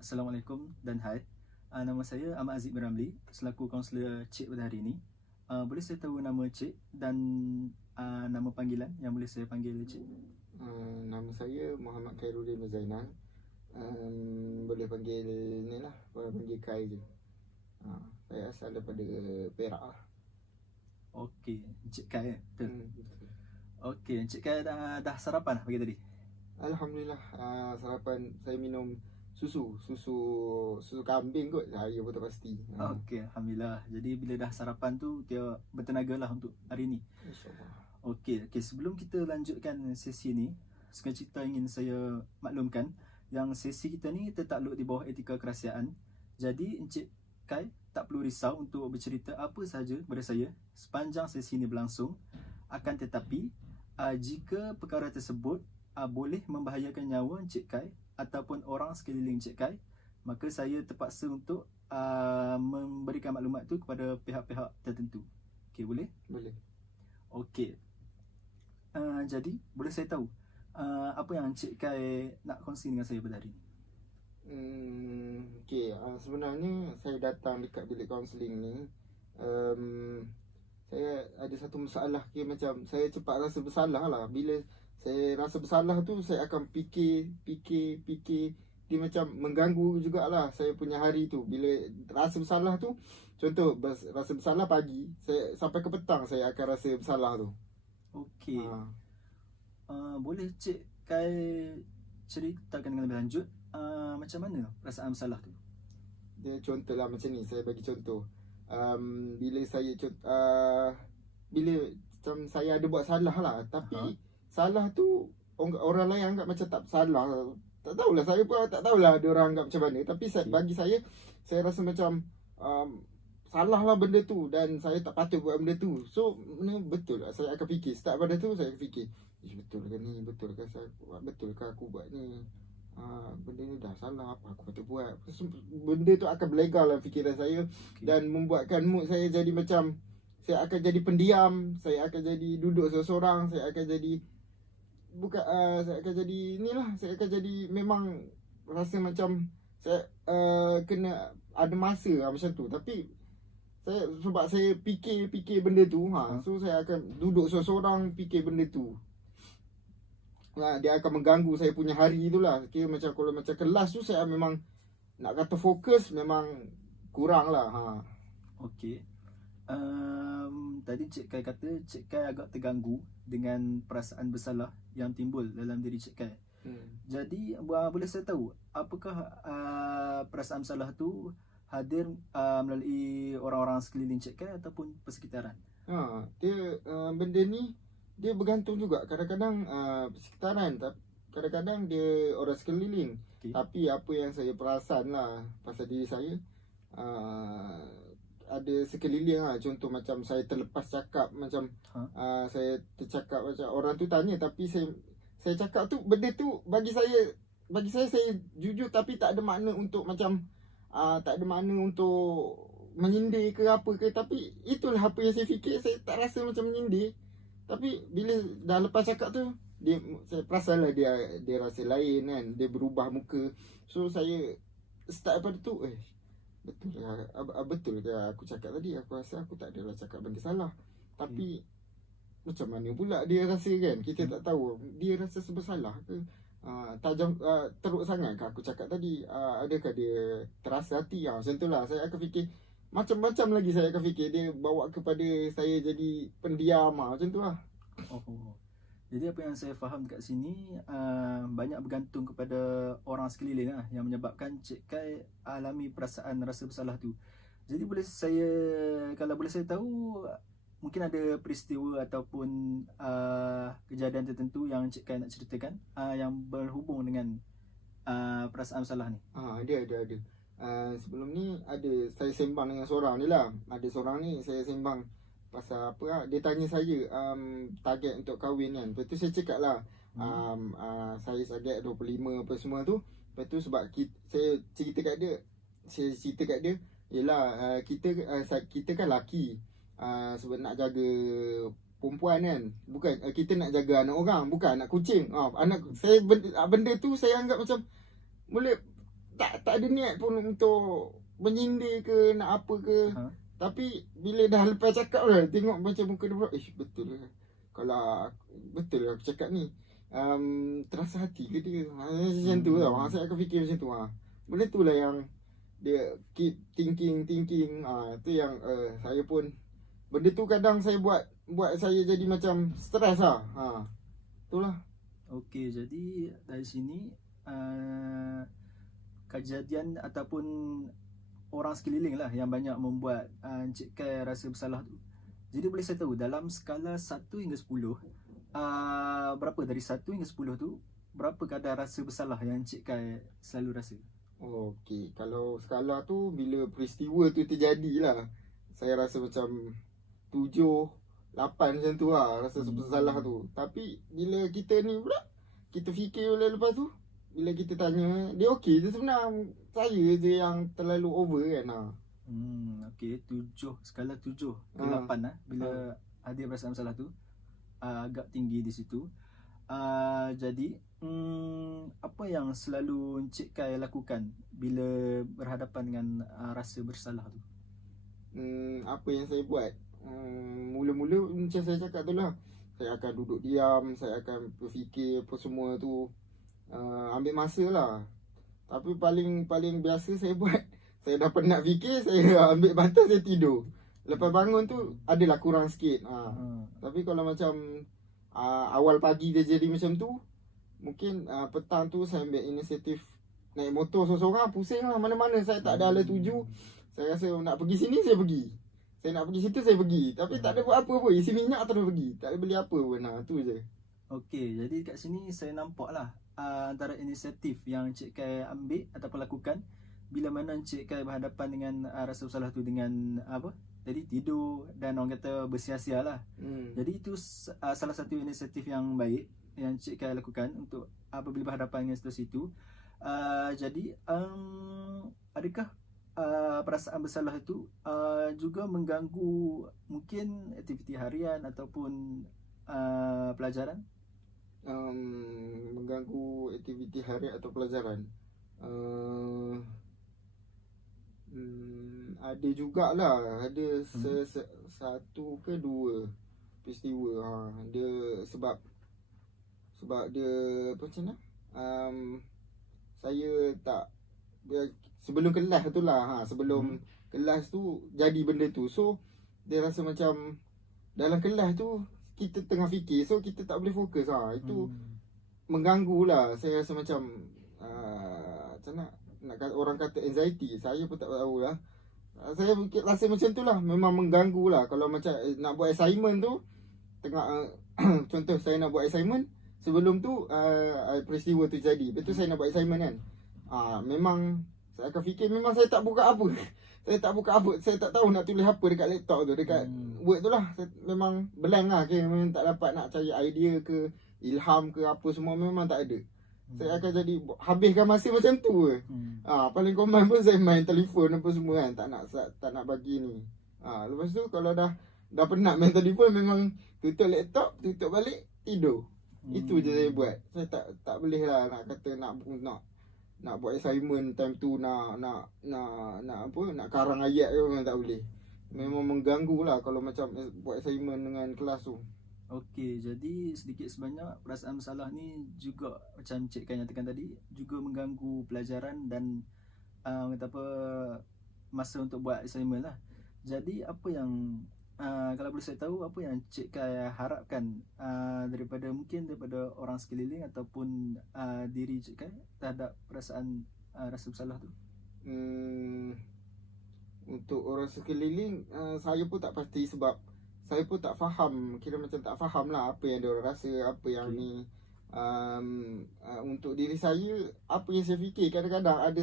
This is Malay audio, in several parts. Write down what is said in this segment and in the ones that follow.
Assalamualaikum dan hai. Nama saya Ahmad Aziz bin Ramli, selaku kaunselor Cik pada hari ini. Boleh saya tahu nama Cik dan nama panggilan yang boleh saya panggil Cik? Nama saya Muhammad Khairuddin Zainal. Boleh panggil ni lah, boleh panggil Kai je. Saya asal daripada Perak lah. Okey, Cik Kai betul? Betul. Okey, Cik Kai dah sarapan lah pagi tadi? Alhamdulillah, sarapan saya minum susu kambing kot, saya pun tak pasti. Okey, Alhamdulillah. Jadi bila dah sarapan tu, dia bertenaga lah untuk hari ni. InsyaAllah. Okey, sebelum kita lanjutkan sesi ni, sekecita ingin saya maklumkan yang sesi kita ni tertakluk di bawah etika kerahsiaan. Jadi Encik Kai tak perlu risau untuk bercerita apa sahaja kepada saya sepanjang sesi ini berlangsung. Akan tetapi, jika perkara tersebut boleh membahayakan nyawa Encik Kai ataupun orang sekeliling Encik Kai, maka saya terpaksa untuk memberikan maklumat tu kepada pihak-pihak tertentu. Okey, boleh? Boleh. Okey. Jadi, boleh saya tahu apa yang Encik Kai nak kongsi dengan saya pada hari ini? Okey, sebenarnya saya datang dekat bilik kaunseling ni, saya ada satu masalah, macam saya cepat rasa bersalah lah. Bila saya rasa bersalah tu, saya akan fikir. Dia macam mengganggu jugalah saya punya hari tu. Bila rasa bersalah tu, contoh rasa bersalah pagi, saya sampai ke petang saya akan rasa bersalah tu. Okey. Boleh Cik Kai ceritakan dengan lebih lanjut macam mana perasaan bersalah tu? Dia contohlah macam ni, saya bagi contoh. Bila saya bila macam saya ada buat salah lah, tapi salah tu orang lain anggap macam tak salah. Tak tahulah, saya pun tak tahulah dia orang anggap macam mana. Tapi bagi saya rasa macam salah lah benda tu, dan saya tak patut buat benda tu. So betul lah, saya akan fikir. Start pada tu saya akan fikir, betul ke ni, betul ke saya buat, betul ke aku buat ni, benda ni dah salah, apa aku patut buat. Benda tu akan berlegar dalam fikiran saya. Dan membuatkan mood saya jadi macam, saya akan jadi pendiam, saya akan jadi duduk seorang-seorang, saya akan jadi saya akan jadi inilah, saya akan jadi memang rasa macam saya kena ada masa macam tu. Tapi sebab saya fikir benda tu, so saya akan duduk seorang-seorang fikir benda tu. Dia akan mengganggu saya punya hari tu lah. Macam kalau macam kelas tu, saya memang nak kata fokus memang kurang lah. Okey. Tadi Cik Kai kata Cik Kai agak terganggu dengan perasaan bersalah yang timbul dalam diri Cik Kai. Jadi boleh saya tahu apakah perasaan bersalah tu hadir melalui orang-orang sekeliling Cik Kai ataupun persekitaran? Dia benda ni dia bergantung juga. Kadang-kadang persekitaran, kadang-kadang dia orang sekeliling. Tapi apa yang saya perasan lah pasal diri saya, ada sekeliling lah. Contoh macam saya terlepas cakap, macam saya tercakap, macam orang tu tanya tapi saya cakap tu, benda tu bagi saya jujur, tapi tak ada makna untuk macam tak ada makna untuk menyindir ke apa ke. Tapi itulah apa yang saya fikir. Saya tak rasa macam menyindir. Tapi bila dah lepas cakap tu, saya perasan lah dia rasa lain kan. Dia berubah muka. So saya start daripada tu, betul ke aku cakap tadi. Aku rasa aku tak adalah cakap benda salah. Tapi macam mana pula dia rasa kan. Kita tak tahu dia rasa bersalah ke, tajam teruk sangat ke aku cakap tadi, adakah dia terasa hati. Macam tu lah saya akan fikir. Macam-macam lagi saya akan fikir. Dia bawa kepada saya jadi pendiam, macam tu lah. Jadi apa yang saya faham dekat sini, banyak bergantung kepada orang sekeliling lah, yang menyebabkan Cik Kai alami perasaan rasa bersalah tu. Jadi kalau boleh saya tahu, mungkin ada peristiwa ataupun kejadian tertentu yang Cik Kai nak ceritakan yang berhubung dengan perasaan bersalah ni? Ada. Sebelum ni saya sembang dengan seorang ni lah. Ada seorang ni saya sembang pasal apa lah. Dia tanya saya target untuk kahwin kan. Lepas tu saya cakap lah, saya target 25 apa semua tu. Lepas tu sebab saya cerita kat dia, yelah kita kan laki, sebab nak jaga perempuan kan. Bukan kita nak jaga anak orang, bukan anak kucing. Benda tu saya anggap macam boleh tak ada niat pun untuk menyindir ke, nak apa ke. Tapi bila dah lepas cakap lah, tengok macam muka dia pula, betul lah. Kalau betul lah aku cakap ni, terasa hati ke dia, macam tu tau. Saya akan fikir macam tu. Benda tu lah yang dia keep thinking. Tu yang saya pun, benda tu kadang saya buat saya jadi macam stres lah. Itulah. Okey, jadi dari sini kejadian ataupun orang sekeliling lah yang banyak membuat Encik Kai rasa bersalah tu. Jadi boleh saya tahu dalam skala 1 hingga 10, berapa dari 1 hingga 10 tu, berapa kadar rasa bersalah yang Encik Kai selalu rasa? Okey, kalau skala tu bila peristiwa tu terjadi lah, saya rasa macam 7, 8 macam tu lah rasa bersalah tu. Tapi bila kita ni pula, kita fikir lepas tu, bila kita tanya, dia okey je sebenarnya. Saya je yang terlalu over kan. Okey, 7, skala 7 ke 8 lah. Bila ada perasaan bersalah tu, agak tinggi di situ. Jadi apa yang selalu Encik Kai lakukan bila berhadapan dengan rasa bersalah tu? Apa yang saya buat? Mula-mula macam saya cakap tu lah, saya akan duduk diam, saya akan berfikir apa semua tu, ambil masa lah. Tapi paling biasa saya buat, saya dah penat fikir, saya ambil bantal, saya tidur. Lepas bangun tu adalah kurang sikit. Tapi kalau macam awal pagi dia jadi macam tu, mungkin petang tu saya ambil inisiatif naik motor seorang-seorang, pusing lah mana-mana. Saya tak ada ala tuju. Saya rasa nak pergi sini, saya pergi. Saya nak pergi situ, saya pergi. Tapi tak ada buat apa pun. Isi minyak terus pergi. Tak ada beli apa pun. Tu je. Okey, jadi kat sini saya nampak lah antara inisiatif yang Encik Kai ambil ataupun lakukan bila mana Encik Kai berhadapan dengan rasa bersalah tu dengan apa? Jadi tidur dan orang kata bersia-sia lah. Jadi itu salah satu inisiatif yang baik yang Encik Kai lakukan untuk apabila berhadapan dengan situasi itu. Jadi adakah perasaan bersalah itu juga mengganggu mungkin aktiviti harian ataupun pelajaran? Mengganggu aktiviti harian atau pelajaran, ada jugalah. Ada satu ke dua peristiwa. Dia sebab dia apa macam mana, saya tak, sebelum kelas tu lah, sebelum kelas tu jadi benda tu. So dia rasa macam dalam kelas tu kita tengah fikir, so kita tak boleh fokus. Itu mengganggu lah. Saya rasa macam macam nak kata, orang kata anxiety, saya pun tak tahu lah. Saya rasa macam tu lah, memang mengganggu lah. Kalau macam nak buat assignment tu, tengah contoh saya nak buat assignment, sebelum tu peristiwa tu jadi, betul saya nak buat assignment kan, memang saya akan fikir, memang saya tak buka apa. Saya tak tahu nak tulis apa dekat laptop tu, dekat Word tu lah. Memang blank lah, memang tak dapat nak cari idea ke, ilham ke apa semua, memang tak ada. Saya akan jadi habiskan masa macam tu. Paling common pun saya main telefon apa semua kan, tak nak bagi ni. Lepas tu kalau dah penat main telefon, memang tutup laptop, tutup balik, tidur. Itu je saya buat. Saya tak boleh lah nak kata nak buat assignment time tu, nak apa, nak karang ayat ke, memang tak boleh. Memang mengganggu lah kalau macam buat assignment dengan kelas tu. Okey, jadi sedikit sebanyak perasaan bersalah ni juga macam Cik Kai nyatakan tadi, juga mengganggu pelajaran dan kata apa, masa untuk buat assignment lah. Jadi apa yang kalau boleh saya tahu, apa yang Cik Kai harapkan daripada orang sekeliling ataupun diri Cik Kai terhadap perasaan rasa bersalah tu? Untuk orang sekeliling, saya pun tak pasti, sebab saya pun tak faham. Kira macam tak faham lah apa yang dia orang rasa, apa yang ni. Untuk diri saya, apa yang saya fikir, kadang-kadang ada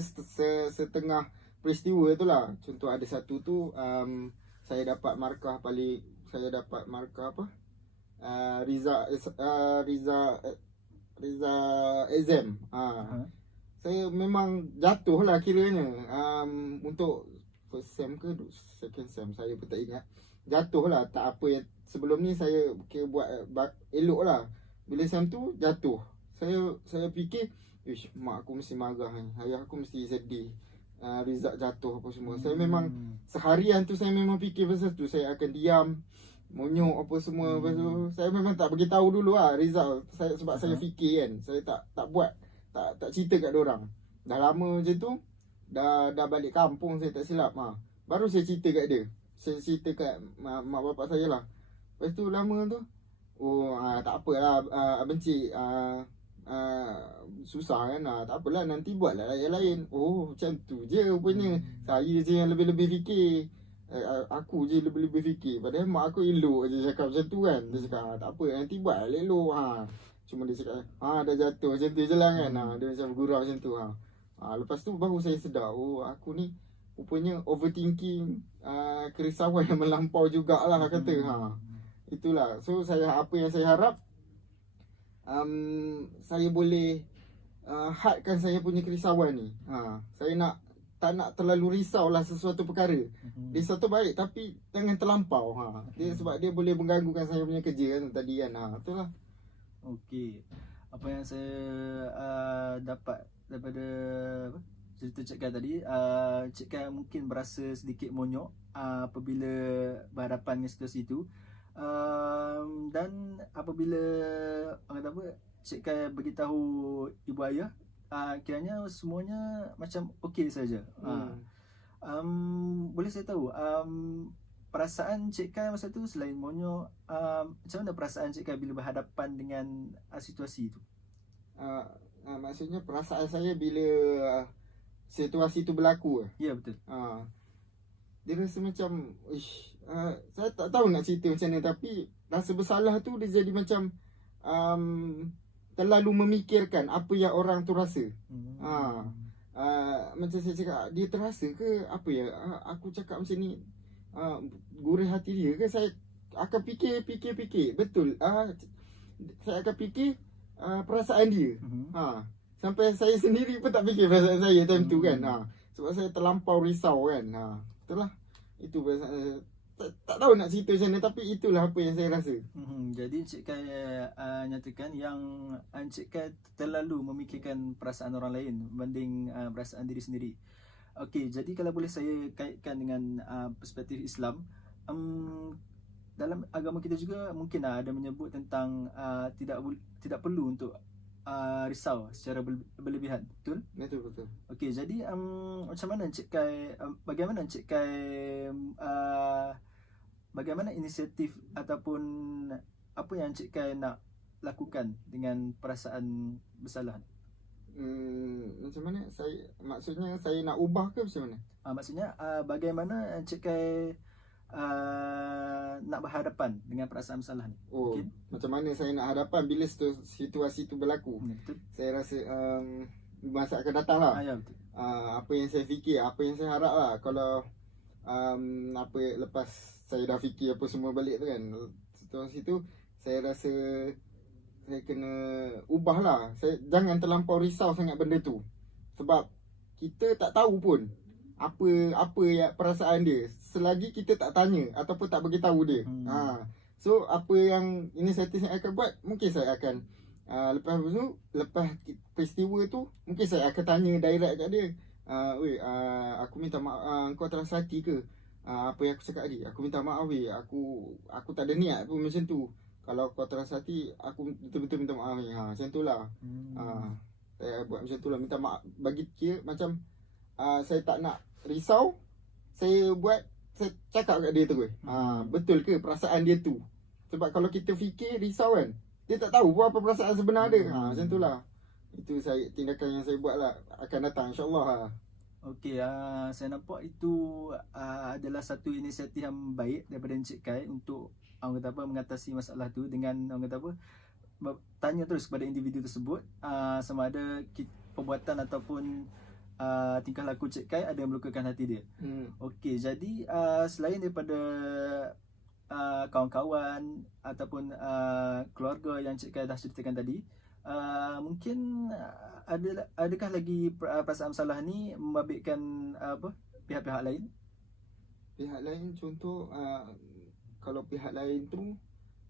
setengah peristiwa tu lah. Contoh ada satu tu, saya dapat markah apa, Riza exam. Saya memang jatuh lah kiranya. Untuk first sem ke second sem, saya pun tak ingat. Jatuh lah. Tak apa yang sebelum ni saya kira buat elok lah. Bila sem tu jatuh, saya fikir ish, mak aku mesti marah ni, ayah aku mesti sedih, Rizak jatuh apa semua. Saya memang seharian tu saya memang fikir pasal tu. Saya akan diam, monyok apa semua. Lepas tu saya memang tak bagi tahu dulu lah Rizal. Sebab saya fikir kan, saya tak buat, tak cerita kat orang. Dah lama macam tu, dah balik kampung saya tak silap. Baru saya cerita kat dia. Saya cerita kat mak bapak saya lah. Lepas tu lama tu, oh tak apalah abang cik, susah kan, tak apalah nanti buatlah yang lain. Oh macam tu je rupanya. Saya je yang lebih-lebih fikir, aku je lebih-lebih fikir. Padahal mak aku elok je cakap macam tu kan. Dia cakap tak apa nanti buat elok. Cuma dia cakap dah jatuh macam tu je lah kan. Dia macam gurau macam tu. Lepas tu baru saya sedar, oh aku ni rupanya overthinking, kerisauan yang melampau jugalah kata. Itulah. So apa yang saya harap, saya boleh hadkan saya punya kerisauan ni. Saya tak nak terlalu risau lah sesuatu perkara. Risau tu baik tapi jangan terlampau. Sebab dia boleh mengganggukan saya punya kerja kan tadi kan. Itulah. Okey. Apa yang saya dapat daripada cerita Cik Kai tadi, Cik Kai mungkin berasa sedikit monyok apabila berhadapan dengan situasi itu. Dan apabila orang kata apa, Cik Kai beritahu ibu ayah, kiranya semuanya macam okey saja. Boleh saya tahu perasaan Cik Kai masa tu selain monyok, macam mana perasaan Cik Kai bila berhadapan dengan situasi itu? Maksudnya perasaan saya bila situasi tu berlaku. Ya, betul. Dia rasa macam saya tak tahu nak cerita macam mana, tapi rasa bersalah tu dia jadi macam terlalu memikirkan apa yang orang tu rasa. Macam saya cakap, dia terasa ke apa ya, aku cakap macam ni gurih hati dia ke? Saya akan fikir betul. Saya akan fikir perasaan dia. Sampai saya sendiri pun tak fikir perasaan saya time tu kan. Sebab saya terlampau risau kan. Itulah. Itu perasaan. Tak tahu nak cerita macam mana, tapi itulah apa yang saya rasa. Jadi Cik Kai nyatakan yang Cik Kai terlalu memikirkan perasaan orang lain berbanding perasaan diri sendiri. Okey, jadi kalau boleh saya kaitkan dengan perspektif Islam, dalam agama kita juga mungkin ada menyebut tentang tidak perlu untuk risau secara berlebihan, betul? Betul. Okey, jadi macam mana Cik Kai, bagaimana Cik Kai, bagaimana inisiatif ataupun apa yang Cik Kai nak lakukan dengan perasaan bersalah? Macam mana? Maksudnya saya nak ubah ke macam mana? Maksudnya bagaimana Cik Kai nak berhadapan dengan perasaan bersalah ni? Okay. Macam mana saya nak hadapan bila situasi tu berlaku? Betul. Saya rasa masa akan datang lah. Ya, betul. Apa yang saya fikir, apa yang saya harap lah. Kalau lepas saya dah fikir apa semua balik tu kan, situasi tu saya rasa saya kena ubah lah. Saya jangan terlampau risau sangat benda tu. Sebab kita tak tahu pun apa yang perasaan dia selagi kita tak tanya ataupun tak bagi tahu dia. So apa yang inisiatif saya akan buat, mungkin saya akan lepas peristiwa tu mungkin saya akan tanya direct kat dia. Aku minta maaf, kau terasa hati ke apa yang aku cakap tadi? Aku minta maaf aku tak ada niat pun macam tu. Kalau kau terasa hati, aku betul-betul minta maaf ni. Macam tu lah. Saya buat macam tu lah, minta maaf. Bagi kira macam saya tak nak risau, saya cakap kat dia terus. Betul ke perasaan dia tu? Sebab kalau kita fikir risau kan, dia tak tahu apa perasaan sebenar dia. Macam tu lah. Itu tindakan yang saya buat lah, akan datang insyaAllah lah. Okey, saya nampak itu adalah satu inisiatif yang baik daripada Encik Kai untuk orang kata apa, mengatasi masalah tu dengan orang kata apa, tanya terus kepada individu tersebut sama ada perbuatan ataupun tingkah laku Cik Kai ada yang melukakan hati dia. Okey, jadi selain daripada kawan-kawan ataupun keluarga yang Cik Kai dah ceritakan tadi, mungkin adakah lagi perasaan bersalah ni membabitkan pihak-pihak lain? Pihak lain contoh, kalau pihak lain tu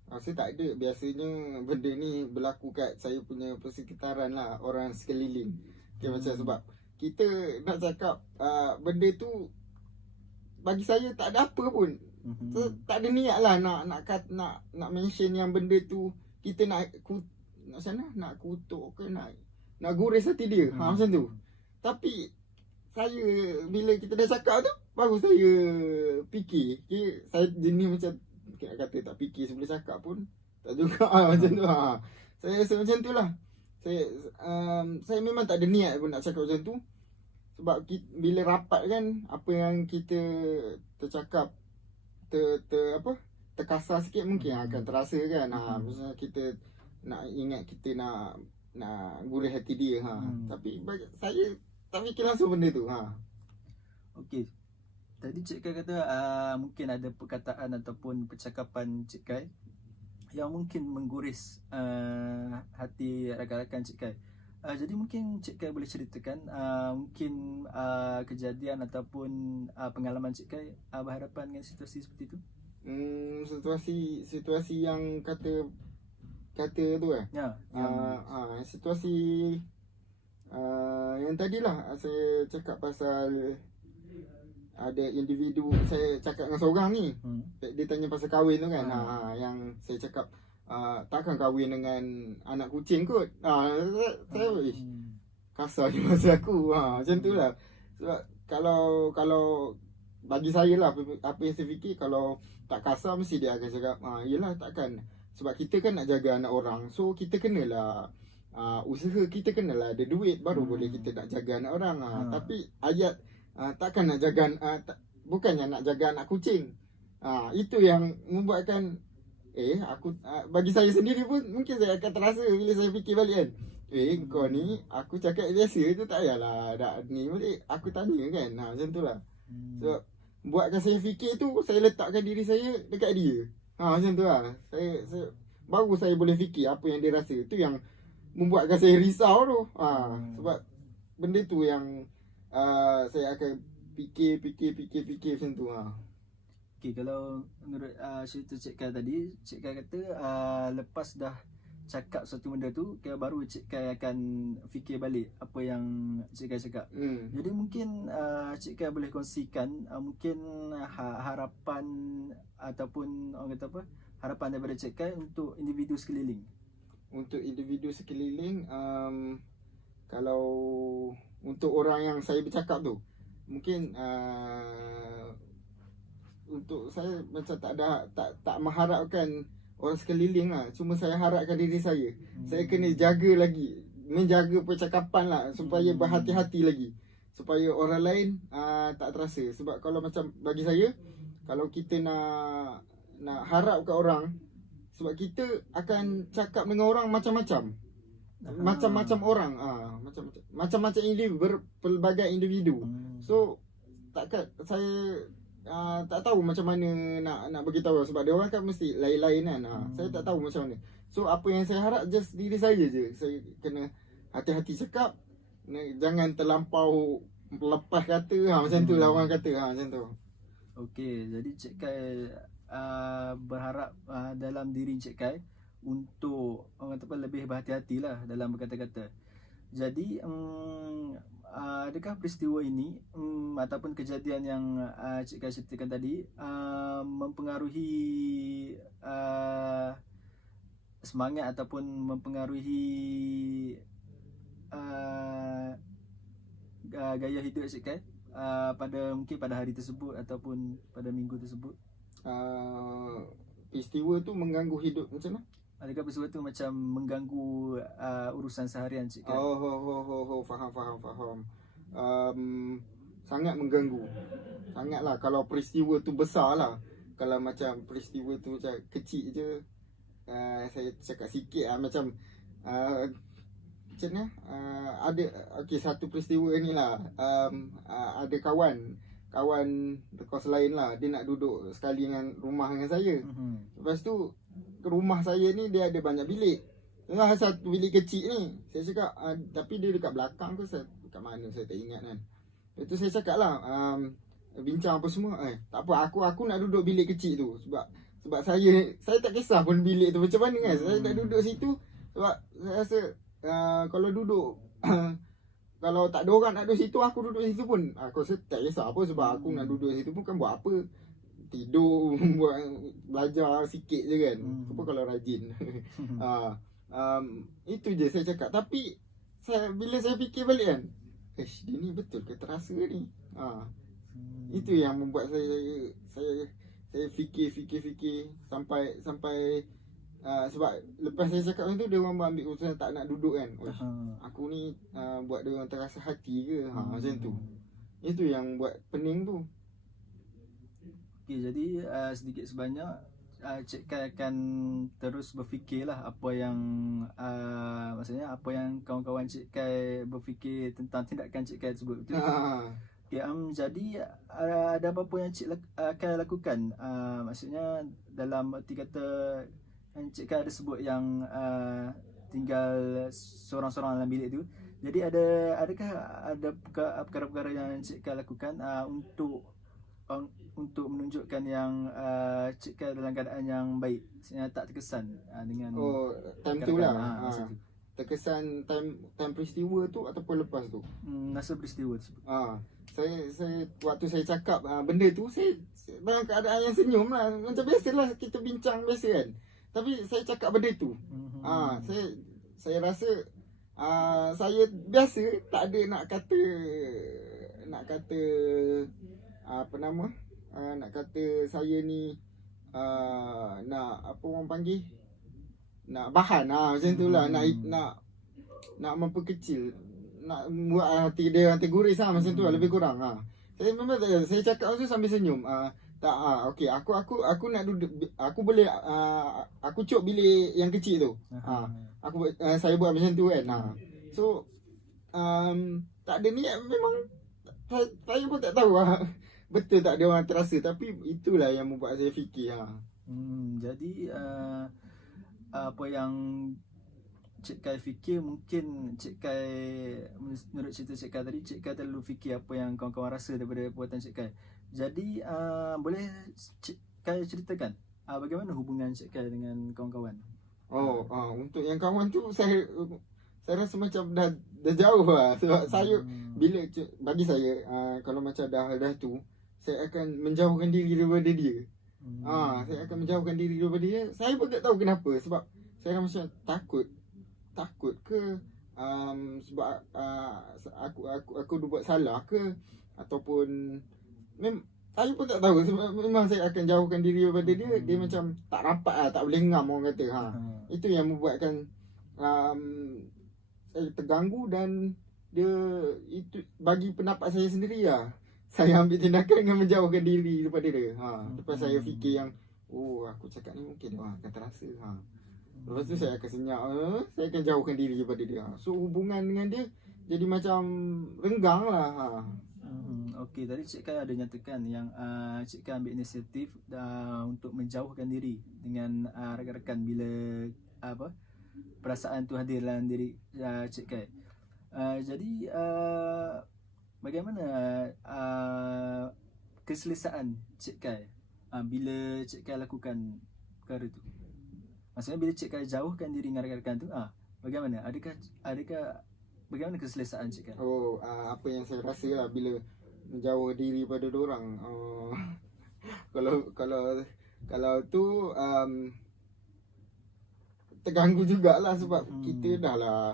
Rasa tak ada. Biasanya benda ni berlaku kat saya punya persekitaran lah, orang sekeliling. Okay, macam sebab kita nak cakap benda tu bagi saya tak ada apa pun. So, tak ada niat lah nak mention yang benda tu kita nak sana nak kutuk ke nak guris hati dia. Macam tu. Tapi saya bila kita dah cakap tu baru saya fikir. Okay, saya jenis macam kata tak fikir sebelum cakap pun tak juga macam tu. Saya rasa macam tu lah. Saya memang tak ada niat pun nak cakap macam tu. Sebab bila rapat kan, apa yang kita tercakap terkasar sikit mungkin akan terasa kan. Misalnya kita nak ingat kita nak gurih hati dia. Tapi bagi saya tak fikir langsung benda tu. Okey. Tadi Cik Kai kata mungkin ada perkataan ataupun percakapan Cik Kai yang mungkin mengguris hati rakan-rakan Cik Kai. Jadi mungkin Cik Kai boleh ceritakan mungkin kejadian ataupun pengalaman Cik Kai berhadapan dengan situasi seperti itu. Situasi yang kata tu Ya. Situasi yang tadilah saya cakap pasal ada individu, saya cakap dengan seorang ni. Dia tanya pasal kahwin tu kan. Yang saya cakap takkan kahwin dengan anak kucing kot. Saya kasar je masa aku. Macam tu lah. Sebab kalau bagi saya lah, apa yang saya fikir, kalau tak kasar mesti dia akan cakap yelah takkan. Sebab kita kan nak jaga anak orang, so kita kenalah usaha, kita kenalah ada duit baru boleh kita nak jaga anak orang. Tapi ayat takkan nak jaga bukannya nak jaga anak kucing. Itu yang membuatkan aku bagi saya sendiri pun mungkin saya akan terasa bila saya fikir balik kan. Kau ni aku cakap biasa tu tak payahlah dak ni balik aku tanya kan. Macam tu lah. So buatkan saya fikir tu, saya letakkan diri saya dekat dia. Macam tu lah. Saya baru saya boleh fikir apa yang dia rasa. Tu yang membuatkan saya risau tu. Sebab benda tu yang saya akan fikir macam tu. Okey, kalau menurut cerita Cik Kai tadi, Cik Kai kata lepas dah cakap satu benda tu, baru Cik Kai akan fikir balik apa yang Cik Kai cakap. Jadi mungkin Cik Kai boleh kongsikan mungkin harapan ataupun orang kata apa, harapan daripada Cik Kai untuk individu sekeliling. Untuk individu sekeliling, kalau untuk orang yang saya bercakap tu, mungkin untuk saya macam tak mengharapkan orang sekeliling lah. Cuma saya harapkan diri saya. Saya kena menjaga percakapan lah, supaya berhati-hati lagi, supaya orang lain tak terasa. Sebab kalau macam bagi saya, kalau kita nak harapkan orang, sebab kita akan cakap dengan orang macam-macam. Macam-macam orang, macam-macam individu, berpelbagai individu. So takkan saya tak tahu macam mana nak beritahu, sebab dia orang kan mesti lain-lain kan. Saya tak tahu macam mana. So apa yang saya harap just diri saya je. Saya kena hati-hati cakap, jangan terlampau lepas kata. Macam tu lah orang kata. Macam tu. Okey, jadi Cik Kai berharap dalam diri Cik Kai untuk orang kata lebih berhati-hati lah dalam berkata-kata. Jadi adakah peristiwa ini ataupun kejadian yang Cik Kai ceritakan tadi mempengaruhi semangat ataupun mempengaruhi gaya hidup Cik Kai mungkin pada hari tersebut ataupun pada minggu tersebut? Peristiwa tu mengganggu hidup macam mana? Adakah peristiwa tu macam mengganggu urusan seharian Cik Kai? Faham. Sangat mengganggu. Sangatlah kalau peristiwa tu besar lah. Kalau macam peristiwa tu macam kecil je, saya cakap sikit lah. Macam mana? Ada satu peristiwa ni lah. Ada kawan kos lain lah, dia nak duduk sekali dengan rumah dengan saya. Lepas tu rumah saya ni dia ada banyak bilik. Satu bilik kecil ni, saya cakap tapi dia dekat belakang ke dekat mana saya tak ingat kan. Lepas tu saya cakap lah, bincang apa semua, tak apa, aku nak duduk bilik kecil tu. Sebab Sebab saya tak kisah pun bilik tu macam mana kan. Saya tak duduk situ sebab saya rasa kalau duduk kalau tak ada orang nak duduk situ, aku duduk situ pun aku rasa tak kisah apa. Sebab aku nak duduk situ pun kan buat apa, tidur, buat belajar sikit je kan. Apa kalau rajin. Itu je saya cakap. Tapi bila saya fikir balik kan, dia ni betul ke terasa ni? Itu yang membuat saya fikir sampai sebab lepas saya cakap macam tu, dia orang ambil keputusan tak nak duduk kan. Aku ni buat dia orang terasa hati ke? Macam tu. Itu yang buat pening tu. Okay, jadi sedikit sebanyak Cik Kai akan terus berfikirlah apa yang maksudnya apa yang kawan-kawan Cik Kai berfikir tentang tindakan Cik Kai tersebut, betul? Okay, jadi ada apa-apa yang Cik Kai lakukan? Maksudnya dalam erti kata yang Cik Kai ada sebut yang tinggal seorang-seorang dalam bilik tu. Jadi adakah ada perkara-perkara yang Cik Kai lakukan untuk menunjukkan yang Cik Kai dalam keadaan yang baik, maksudnya tak terkesan dengan time tu lah. Terkesan time peristiwa tu ataupun lepas tu? Masa peristiwa tersebut. Saya waktu saya cakap benda tu, saya dalam keadaan yang senyum lah. Macam biasalah kita bincang biasa kan. Tapi saya cakap benda tu. Saya rasa saya biasa tak ada nak kata apa nama, nak kata saya ni nak apa orang panggil, nak bahan macam tu lah. Nak memperkecil, nak buat hati dia nanti guris macam tu lah, lebih kurang. Saya memang tak, saya cakap tu sambil senyum. Okey, aku nak duduk, aku boleh aku cuk bilik yang kecil tu. Saya buat macam tu kan. So tak ada niat, memang saya pun tak tahu betul tak ada orang terasa. Tapi itulah yang membuat saya fikir. Jadi apa yang Cik Kai fikir, mungkin Cik Kai, menurut cerita Cik Kai tadi, Cik Kai terlalu fikir apa yang kawan-kawan rasa daripada perbuatan Cik Kai. Jadi boleh Cik Kai ceritakan bagaimana hubungan Cik Kai dengan kawan-kawan? Untuk yang kawan tu saya rasa macam dah jauh lah. Sebab saya bila bagi saya kalau macam dah tu, saya akan menjauhkan diri daripada dia. Saya akan menjauhkan diri daripada dia. Saya pun tak tahu kenapa. Sebab saya macam takut ke sebab aku buat salah ke, ataupun saya pun tak tahu. Sebab memang saya akan jauhkan diri daripada dia. Dia macam tak rapat lah, tak boleh ngam orang kata. Itu yang membuatkan saya terganggu. Dan dia itu bagi pendapat saya sendiri lah, saya ambil tindakan dengan menjauhkan diri daripada dia. Lepas saya fikir yang aku cakap ni mungkin dia akan terasa. Lepas tu saya akan senyap, saya akan jauhkan diri daripada dia. So hubungan dengan dia jadi macam renggang lah. Okey, tadi Cik Kai ada nyatakan yang Cik Kai ambil inisiatif untuk menjauhkan diri dengan rakan-rakan bila perasaan tu hadir dalam diri Cik Kai. Jadi bagaimana keselesaan Cik Kai bila Cik Kai lakukan perkara tu? Maksudnya bila Cik Kai jauhkan diri dengan rakan-rakan tu, bagaimana? Adakah bagaimana keselesaan Cik Kai? Apa yang saya rasa lah bila menjauh diri pada diorang. Kalau tu terganggu jugalah. Sebab kita dah lah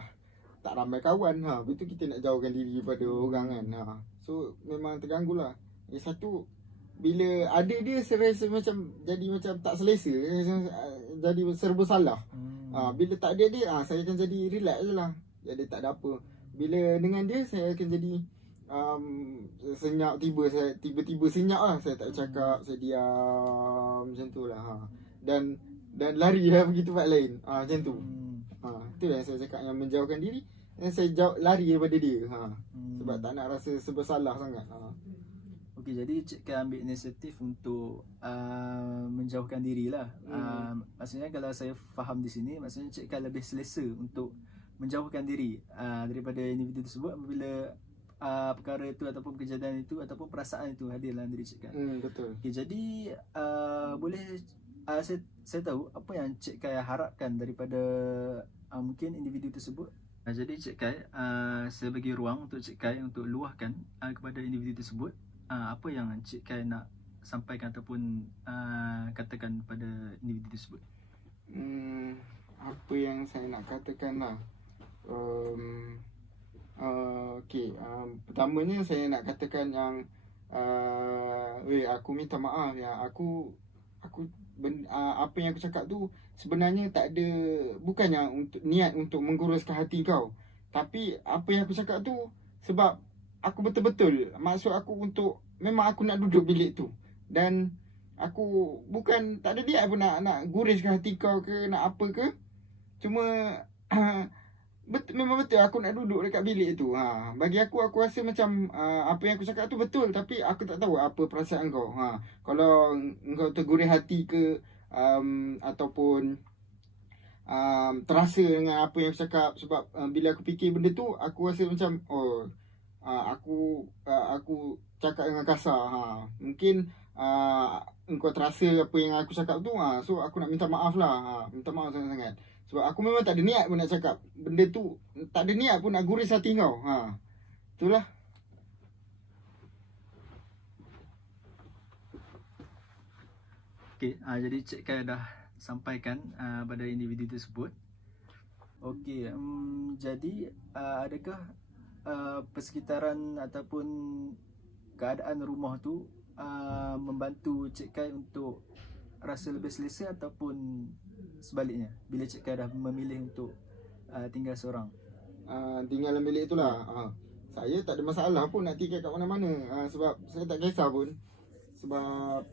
tak ramai kawan. Betul, kita nak jauhkan diri daripada orang kan. So memang terganggu lah. Satu, bila ada dia saya rasa macam jadi macam tak selesa, jadi serba salah. Bila tak ada dia saya akan jadi relax je lah, jadi tak ada apa. Bila dengan dia saya akan jadi senyap, tiba-tiba senyap lah. Saya tak cakap, saya diam macam tu lah. Dan lari lah pergi tempat lain. Macam tu. Itu yang saya cakap, yang menjauhkan diri. Dan saya lari daripada dia. Sebab tak nak rasa serba salah sangat. Okey, jadi Cik Kai ambil inisiatif untuk menjauhkan diri lah. Maksudnya kalau saya faham di sini, maksudnya Cik Kai lebih selesa untuk menjauhkan diri daripada individu tersebut apabila perkara itu ataupun kejadian itu ataupun perasaan itu hadir dalam diri Cik Kai. Betul. Okey, jadi boleh saya tahu apa yang Cik Kai harapkan daripada mungkin individu tersebut. Jadi Cik Kai, saya bagi ruang untuk Cik Kai untuk luahkan kepada individu tersebut apa yang Cik Kai nak sampaikan ataupun katakan pada individu tersebut. Apa yang saya nak katakan lah. Pertamanya saya nak katakan yang aku minta maaf ya. Apa yang aku cakap tu sebenarnya tak ada, bukannya untuk niat untuk mengguruskan hati kau. Tapi apa yang aku cakap tu sebab aku betul-betul maksud aku untuk memang aku nak duduk bilik tu. Dan aku bukan tak ada niat pun nak guruskan hati kau ke nak apa ke. Cuma memang betul aku nak duduk dekat bilik tu. Bagi aku rasa macam apa yang aku cakap tu betul, tapi aku tak tahu apa perasaan kau. Kalau kau tergurih hati ke ataupun terasa dengan apa yang aku cakap. Sebab bila aku fikir benda tu, aku rasa macam aku cakap dengan kasar. Mungkin engkau terasa apa yang aku cakap tu. So aku nak minta maaf lah. Minta maaf sangat-sangat. Sebab aku memang tak ada niat pun nak cakap benda tu. Tak ada niat pun nak gurus hati kau. Itulah. Okey, jadi Cik Kai dah sampaikan pada individu tersebut. Okey, jadi adakah persekitaran ataupun keadaan rumah tu membantu Cik Kai untuk rasa lebih selesa ataupun sebaliknya bila Cik Kai dah memilih untuk tinggal seorang? Tinggal dalam bilik itulah. Saya tak ada masalah pun nak tinggal kat mana-mana. Sebab saya tak kisah pun. Sebab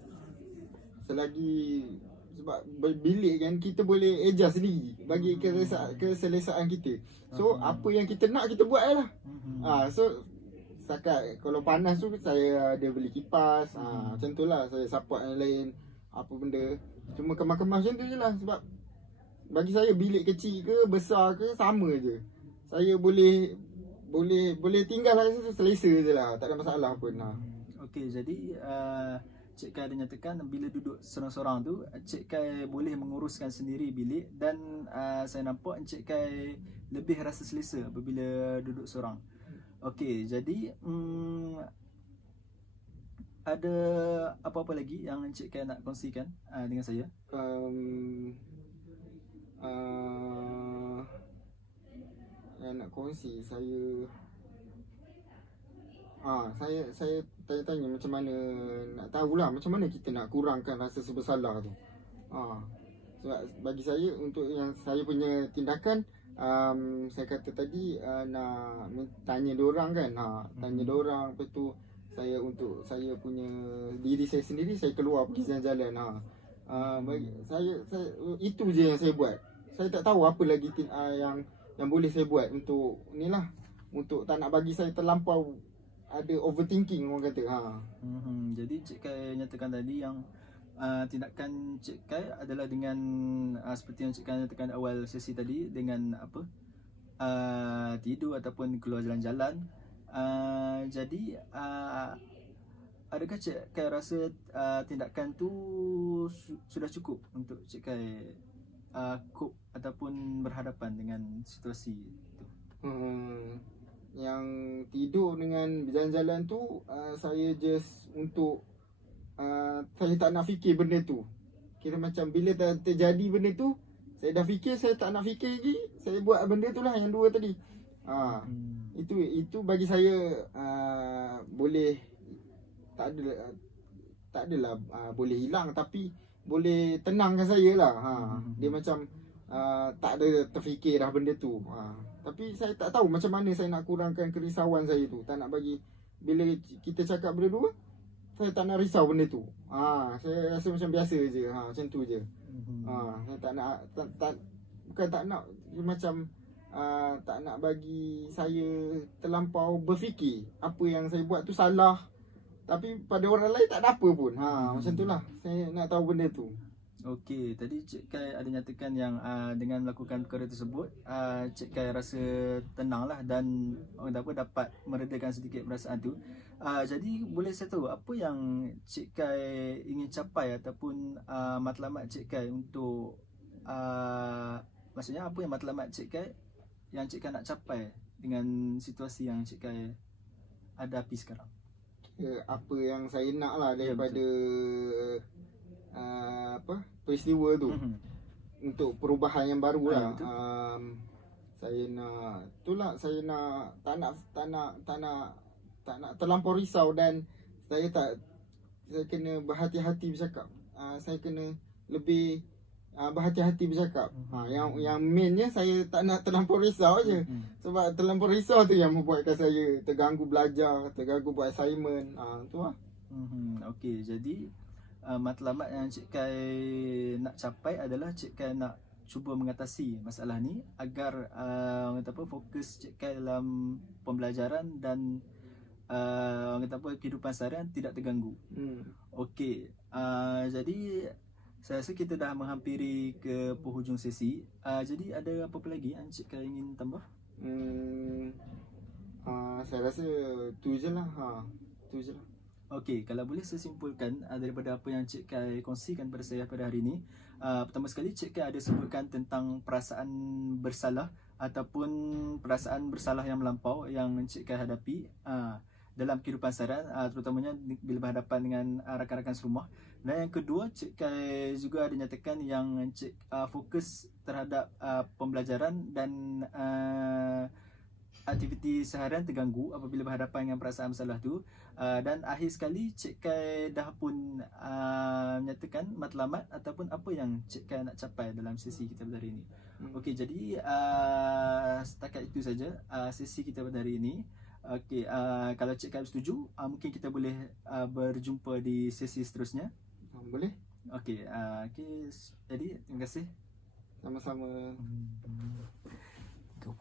bilik kan kita boleh adjust sendiri bagi keselesaan kita. So apa yang kita nak kita buat lah. So setakat kalau panas tu saya ada beli kipas. Macam tu lah, saya support yang lain apa benda. Cuma kemas-kemas macam tu je lah. Sebab bagi saya bilik kecil ke besar ke sama je. Saya boleh tinggal lah, selesa je lah. Tak ada masalah pun. Okey, jadi Cik Kai ada nyatakan bila duduk seorang-seorang tu Cik Kai boleh menguruskan sendiri bilik. Dan saya nampak Cik Kai lebih rasa selesa apabila duduk seorang. Okey, jadi ada apa-apa lagi yang Cik Kai nak kongsikan dengan saya? Yang nak kongsi saya tanya-tanya macam mana, nak tahulah macam mana kita nak kurangkan rasa bersalah tu. Sebab bagi saya, untuk yang saya punya tindakan, saya kata tadi nak tanya diorang kan. Tanya diorang, lepas tu untuk saya punya diri saya sendiri, saya keluar pergi jalan-jalan. Bagi saya itu je yang saya buat. Saya tak tahu apa lagi yang boleh saya buat untuk inilah, untuk tak nak bagi saya terlampau ada overthinking, orang kata. Jadi Cik Kai nyatakan tadi yang tindakan Cik Kai adalah dengan seperti yang Cik Kai nyatakan awal sesi tadi, dengan apa, tidur ataupun keluar jalan-jalan. Jadi adakah Cik Kai rasa tindakan tu sudah cukup untuk Cik Kai cope ataupun berhadapan dengan situasi tu? Yang tidur dengan berjalan-jalan tu, saya just untuk saya tak nak fikir benda tu. Kira macam bila terjadi benda tu, saya dah fikir, saya tak nak fikir lagi, saya buat benda tu lah, yang dua tadi. Itu bagi saya boleh, tak adalah boleh hilang, tapi boleh tenangkan saya lah. Dia macam tak ada terfikir dah benda tu. Tapi saya tak tahu macam mana saya nak kurangkan kerisauan saya tu. Tak nak bagi, bila kita cakap berdua, saya tak nak risau benda tu. Saya rasa macam biasa je. Macam tu je. Saya tak nak, bukan tak nak, macam tak nak bagi saya terlampau berfikir apa yang saya buat tu salah, tapi pada orang lain tak ada apa pun. Macam tu lah, saya nak tahu benda tu. Okey, tadi Cik Kai ada nyatakan yang dengan melakukan perkara tersebut, Cik Kai rasa tenanglah dan orang kata apa, dapat meredakan sedikit perasaan tu. Jadi boleh saya tahu apa yang Cik Kai ingin capai ataupun matlamat Cik Kai untuk maksudnya apa yang matlamat Cik Kai yang Cik Kai nak capai dengan situasi yang Cik Kai hadapi sekarang? Apa yang saya nak lah Ya, daripada peristiwa tu, untuk perubahan yang baru lah. betul. Saya nak itulah, saya nak tak nak terlampau risau, dan saya kena berhati-hati bercakap. Saya kena lebih berhati-hati bercakap. Yang mainnya saya tak nak terlampau risau je. Sebab terlampau risau tu yang membuatkan saya terganggu belajar, terganggu buat assignment. Tu lah. Okey, jadi matlamat yang Cik Kai nak capai adalah Cik Kai nak cuba mengatasi masalah ni agar orang kata apa, fokus Cik Kai dalam pembelajaran dan orang kata apa, kehidupan seharian tidak terganggu. Okey, jadi saya rasa kita dah menghampiri ke penghujung sesi. Jadi ada apa-apa lagi yang Cik Kai ingin tambah? Saya rasa tu je lah. Tu je lah. Okey, kalau boleh saya simpulkan daripada apa yang Cik Kai kongsikan pada saya pada hari ini. Pertama sekali, Cik Kai ada sebutkan tentang perasaan bersalah ataupun perasaan bersalah yang melampau yang Cik Kai hadapi dalam kehidupan seharian, terutamanya bila berhadapan dengan rakan-rakan serumah. Dan yang kedua, Cik Kai juga ada nyatakan yang Cik fokus terhadap pembelajaran dan aktiviti seharian terganggu apabila berhadapan dengan perasaan bersalah tu. Dan akhir sekali, Cik Kai dah pun menyatakan matlamat ataupun apa yang Cik Kai nak capai dalam sesi kita pada hari ini. Okey, jadi setakat itu saja sesi kita pada hari ini. Okey, kalau Cik Kai setuju, mungkin kita boleh berjumpa di sesi seterusnya. Boleh? Okey, jadi terima kasih. Sama-sama. 30